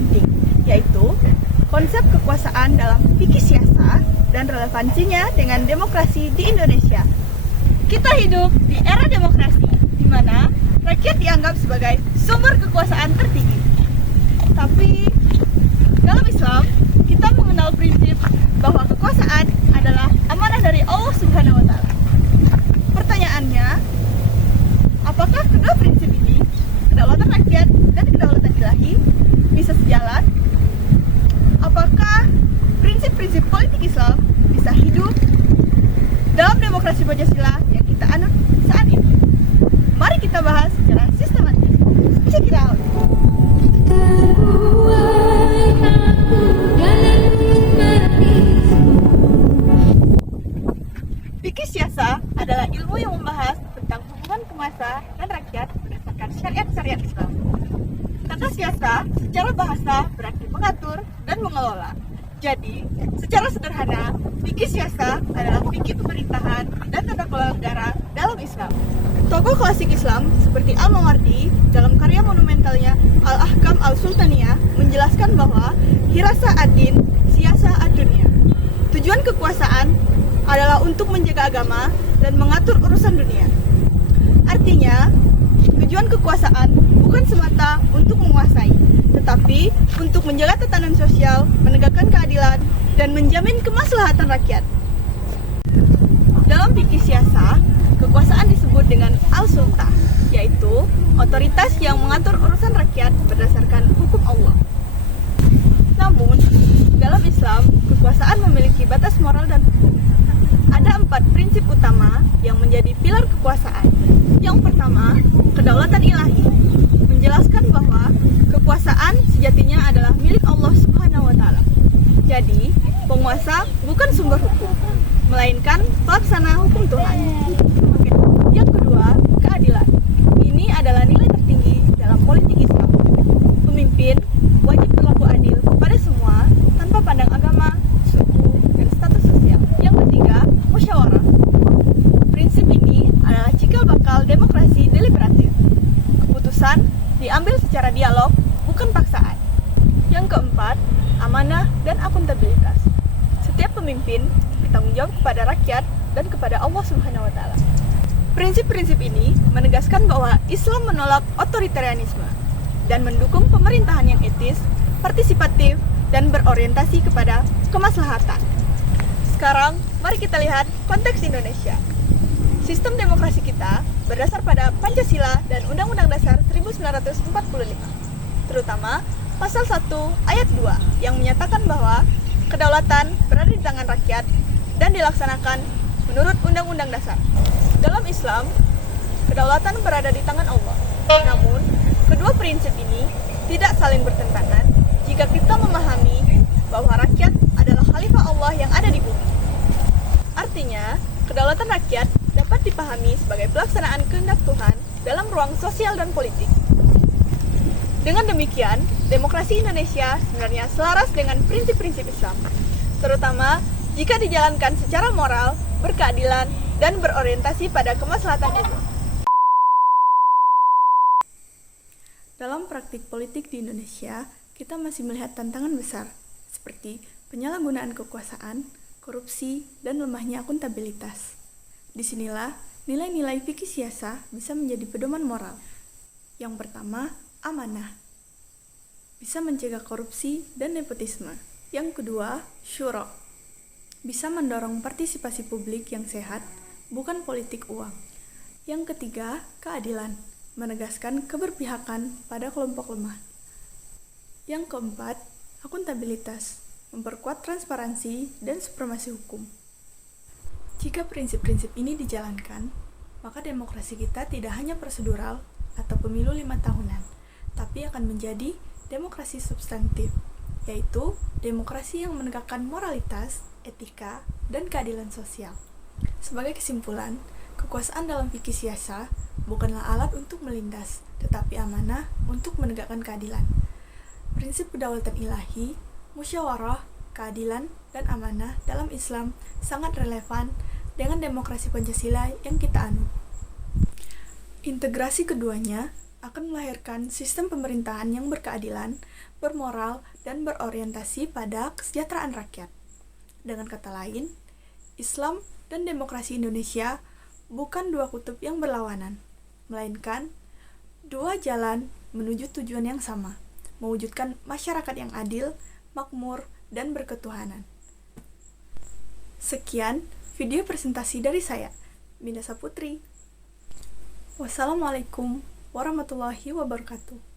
penting, yaitu konsep kekuasaan dalam fikih siasa dan relevansinya dengan demokrasi di Indonesia. Kita hidup di era demokrasi, di mana rakyat dianggap sebagai sumber kekuasaan tertinggi. Tapi dalam Islam, kita mengenal prinsip bahwa kekuasaan adalah amanah dari Allah Subhanahu wa Ta'ala. Pertanyaannya, apakah kedua prinsip ini, kedaulatan rakyat dan kedaulatan ilahi, bisa sejalan? Apakah prinsip-prinsip politik Islam bisa hidup dalam demokrasi Pancasila yang kita anut saat ini? Mari kita bahas secara sistematis. Check it out. Fikih siasa adalah ilmu yang membahas tentang hubungan penguasa dan rakyat berdasarkan syariat-syariat Islam. Kata siasa secara bahasa berarti mengatur dan mengelola. Jadi, secara sederhana, fikih siasa adalah fikih pemerintahan dan tata kelola negara dalam Islam. Tokoh klasik Islam seperti Al-Mawardi dalam karya monumentalnya Al-Ahkam Al-Sultaniyah menjelaskan bahwa hirasa ad-din, siasa ad-dunya. Tujuan kekuasaan adalah untuk menjaga agama dan mengatur urusan dunia. Artinya, tujuan kekuasaan bukan semata untuk menguasai, tetapi untuk menjaga tatanan sosial, menegakkan keadilan, dan menjamin kemaslahatan rakyat. Dalam fikih siasa, kekuasaan disebut dengan al-sultah, yaitu otoritas yang mengatur urusan rakyat berdasarkan hukum Allah. Namun, dalam Islam, kekuasaan memiliki batas moral dan hukum. Ada 4 prinsip utama yang menjadi pilar kekuasaan. Yang pertama, kedaulatan ilahi, menjelaskan bahwa kekuasaan sejatinya adalah milik Allah Subhanahu wa Ta'ala. Jadi, penguasa bukan sumber hukum, melainkan pelaksana hukum Tuhan. Yang kedua, keadilan. Ini adalah nilai tertinggi dalam politik Islam. Pemimpin wajib berlaku adil pada semua tanpa pandang agama, suku, dan status sosial. Yang ketiga, musyawarah. Prinsip ini adalah cikal bakal demokrasi deliberatif. Keputusan diambil secara dialog, bukan paksaan. Yang keempat, amanah dan akuntabilitas. Setiap pemimpin bertanggung jawab kepada rakyat dan kepada Allah Subhanahu wa Ta'ala. Prinsip-prinsip ini menegaskan bahwa Islam menolak otoritarianisme dan mendukung pemerintahan yang etis, partisipatif, dan berorientasi kepada kemaslahatan. Sekarang, mari kita lihat konteks Indonesia. Sistem demokrasi kita berdasar pada Pancasila dan Undang-Undang Dasar 1945, terutama Pasal 1 Ayat 2 yang menyatakan bahwa kedaulatan berada di tangan rakyat dan dilaksanakan menurut Undang-Undang Dasar. Dalam Islam, kedaulatan berada di tangan Allah. Namun, kedua prinsip ini tidak saling bertentangan jika kita memahami bahwa rakyat adalah khalifah Allah yang ada di bumi. Artinya, kedaulatan rakyat dapat dipahami sebagai pelaksanaan kehendak Tuhan dalam ruang sosial dan politik. Dengan demikian, demokrasi Indonesia sebenarnya selaras dengan prinsip-prinsip Islam, terutama jika dijalankan secara moral, berkeadilan, dan berorientasi pada kemaslahatan umum. Dalam praktik politik di Indonesia, kita masih melihat tantangan besar, seperti penyalahgunaan kekuasaan, korupsi, dan lemahnya akuntabilitas. Disinilah nilai-nilai fikih siasa bisa menjadi pedoman moral. Yang pertama, amanah. Bisa mencegah korupsi dan nepotisme. Yang kedua, syura. Bisa mendorong partisipasi publik yang sehat, bukan politik uang. Yang ketiga, keadilan. Menegaskan keberpihakan pada kelompok lemah. Yang keempat, akuntabilitas. Memperkuat transparansi dan supremasi hukum. Jika prinsip-prinsip ini dijalankan, maka demokrasi kita tidak hanya prosedural atau pemilu 5 tahunan, tapi akan menjadi demokrasi substantif, yaitu demokrasi yang menegakkan moralitas, etika, dan keadilan sosial. Sebagai kesimpulan, kekuasaan dalam fikih siasa bukanlah alat untuk melindas, tetapi amanah untuk menegakkan keadilan. Prinsip kedaulatan ilahi, musyawarah, keadilan, dan amanah dalam Islam sangat relevan dengan demokrasi Pancasila yang kita anut. Integrasi keduanya akan melahirkan sistem pemerintahan yang berkeadilan, bermoral, dan berorientasi pada kesejahteraan rakyat. Dengan kata lain, Islam dan demokrasi Indonesia bukan dua kutub yang berlawanan, melainkan dua jalan menuju tujuan yang sama, mewujudkan masyarakat yang adil, makmur, dan berketuhanan. Sekian video presentasi dari saya, Binda Saputri. Wassalamualaikum warahmatullahi wabarakatuh.